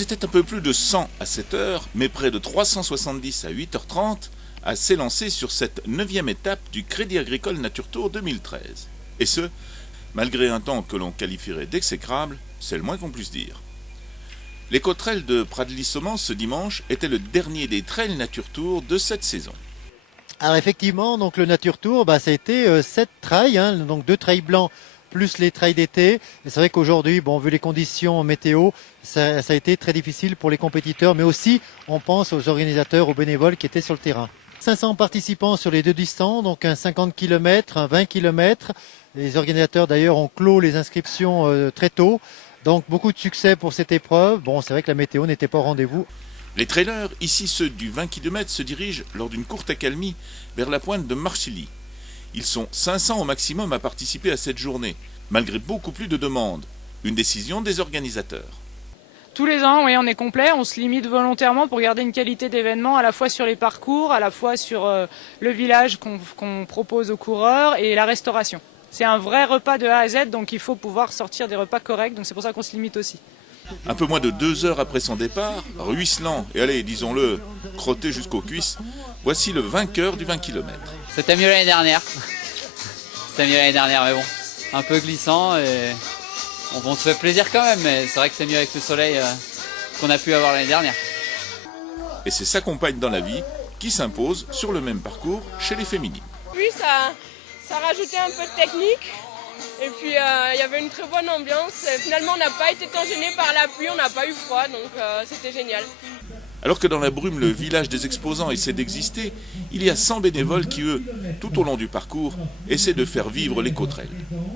Ils étaient un peu plus de 100 à 7 heures, mais près de 370 à 8h30 à s'élancer sur cette 9e étape du Crédit Agricole Nature Tour 2013. Et ce, malgré un temps que l'on qualifierait d'exécrable, c'est le moins qu'on puisse dire. L'éco-trail de Pradly-Saumans ce dimanche était le dernier des trails Nature Tour de cette saison. Alors effectivement, donc le Nature Tour, ça a été 7 trails, donc 2 trails blancs plus les trails d'été. Et c'est vrai qu'aujourd'hui, vu les conditions météo, ça a été très difficile pour les compétiteurs, mais aussi on pense aux organisateurs, aux bénévoles qui étaient sur le terrain. 500 participants sur les deux distances, donc un 50 km, un 20 km. Les organisateurs d'ailleurs ont clos les inscriptions très tôt. Donc beaucoup de succès pour cette épreuve. C'est vrai que la météo n'était pas au rendez-vous. Les trailers, ici ceux du 20 km, se dirigent lors d'une courte accalmie vers la pointe de Marchilly. Ils sont 500 au maximum à participer à cette journée, malgré beaucoup plus de demandes. Une décision des organisateurs. Tous les ans, oui, on est complet, on se limite volontairement pour garder une qualité d'événement à la fois sur les parcours, à la fois sur le village qu'on propose aux coureurs et la restauration. C'est un vrai repas de A à Z, donc il faut pouvoir sortir des repas corrects, donc c'est pour ça qu'on se limite aussi. Un peu moins de 2 heures après son départ, ruisselant et allez, disons-le, crotté jusqu'aux cuisses, voici le vainqueur du 20 km. C'était mieux l'année dernière. Mais bon, un peu glissant et on se fait plaisir quand même, mais c'est vrai que c'est mieux avec le soleil qu'on a pu avoir l'année dernière. Et c'est sa compagne dans la vie qui s'impose sur le même parcours chez les féminines. Oui, ça rajoutait un peu de technique. Et puis il y avait une très bonne ambiance. Et finalement, on n'a pas été tant gênés par la pluie, on n'a pas eu froid, donc c'était génial. Alors que dans la brume, le village des exposants essaie d'exister, il y a 100 bénévoles qui, eux, tout au long du parcours, essaient de faire vivre l'éco-trail.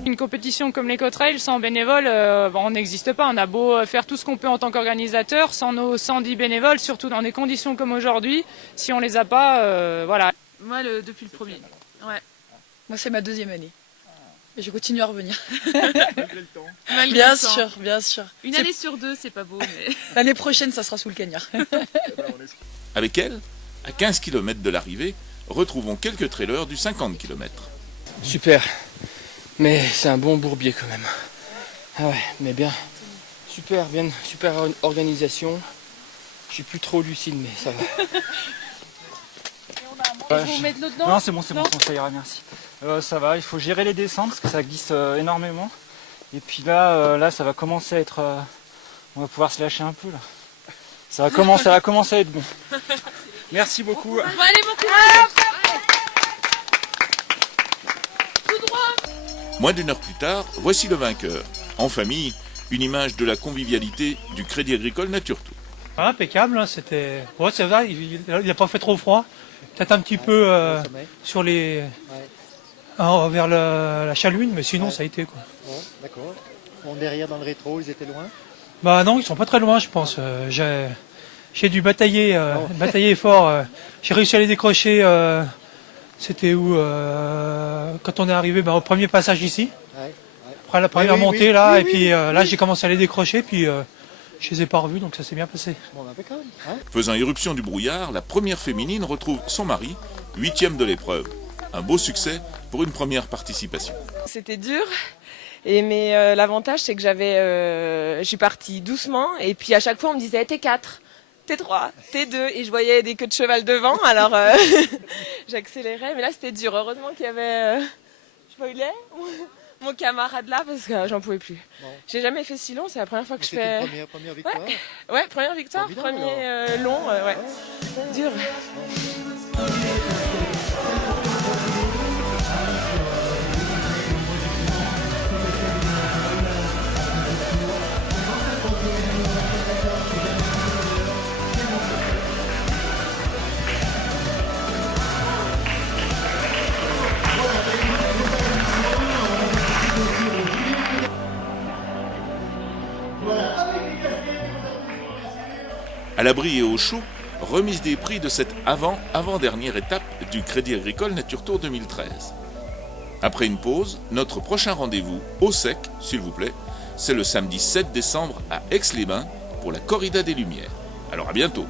Une compétition comme l'éco-trail, sans bénévoles, on n'existe pas. On a beau faire tout ce qu'on peut en tant qu'organisateur, sans nos 110 bénévoles, surtout dans des conditions comme aujourd'hui, si on les a pas, voilà. Moi, depuis le premier. Ouais. Moi, c'est ma 2e année. Et je continue à revenir. Bien sûr. Une année sur 2, c'est pas beau. Mais... L'année prochaine, ça sera sous le cagnard. Avec elle, à 15 km de l'arrivée, retrouvons quelques trailers du 50 km. Super, mais c'est un bon bourbier quand même. Ah ouais, mais bien. Super organisation. Je suis plus trop lucide, mais ça va. Vous mettre l'eau dedans ? Non, c'est bon, ça ira, merci. Ça va, il faut gérer les descentes parce que ça glisse énormément. Et puis là, ça va commencer à être... on va pouvoir se lâcher un peu là. Ça va commencer à être bon. Merci beaucoup. Bon, allez, bon courage. Tout droit. Moins d'1 heure plus tard, voici le vainqueur. En famille, une image de la convivialité du Crédit Agricole Nature Tour. Impeccable, c'était... Ouais, c'est vrai, il n'a pas fait trop froid. Peut-être un petit peu sur les... vers la Chalune, mais sinon ça a été quoi. Ouais, d'accord. Derrière dans le rétro, ils étaient loin ? Non, ils sont pas très loin, je pense. J'ai dû batailler fort. J'ai réussi à les décrocher. C'était où quand on est arrivé au premier passage ici. Après la première montée là, puis là j'ai commencé à les décrocher, puis je les ai pas revus, donc ça s'est bien passé. Faisant irruption du brouillard, la première féminine retrouve son mari, 8e de l'épreuve. Un beau succès pour une première participation. C'était dur, mais l'avantage c'est que je suis partie doucement et puis à chaque fois on me disait T4, T3, T2 et je voyais des queues de cheval devant, alors j'accélérais, mais là c'était dur. Heureusement qu'il y avait mon camarade là parce que j'en pouvais plus. Bon. J'ai jamais fait si long, c'est la première fois que je fais. Première victoire. Ouais, première victoire, premier long, ouais. Dur. À l'abri et au chaud, remise des prix de cette avant-dernière étape du Crédit Agricole Nature Tour 2013. Après une pause, notre prochain rendez-vous, au sec, s'il vous plaît, c'est le samedi 7 décembre à Aix-les-Bains pour la Corrida des Lumières. Alors à bientôt.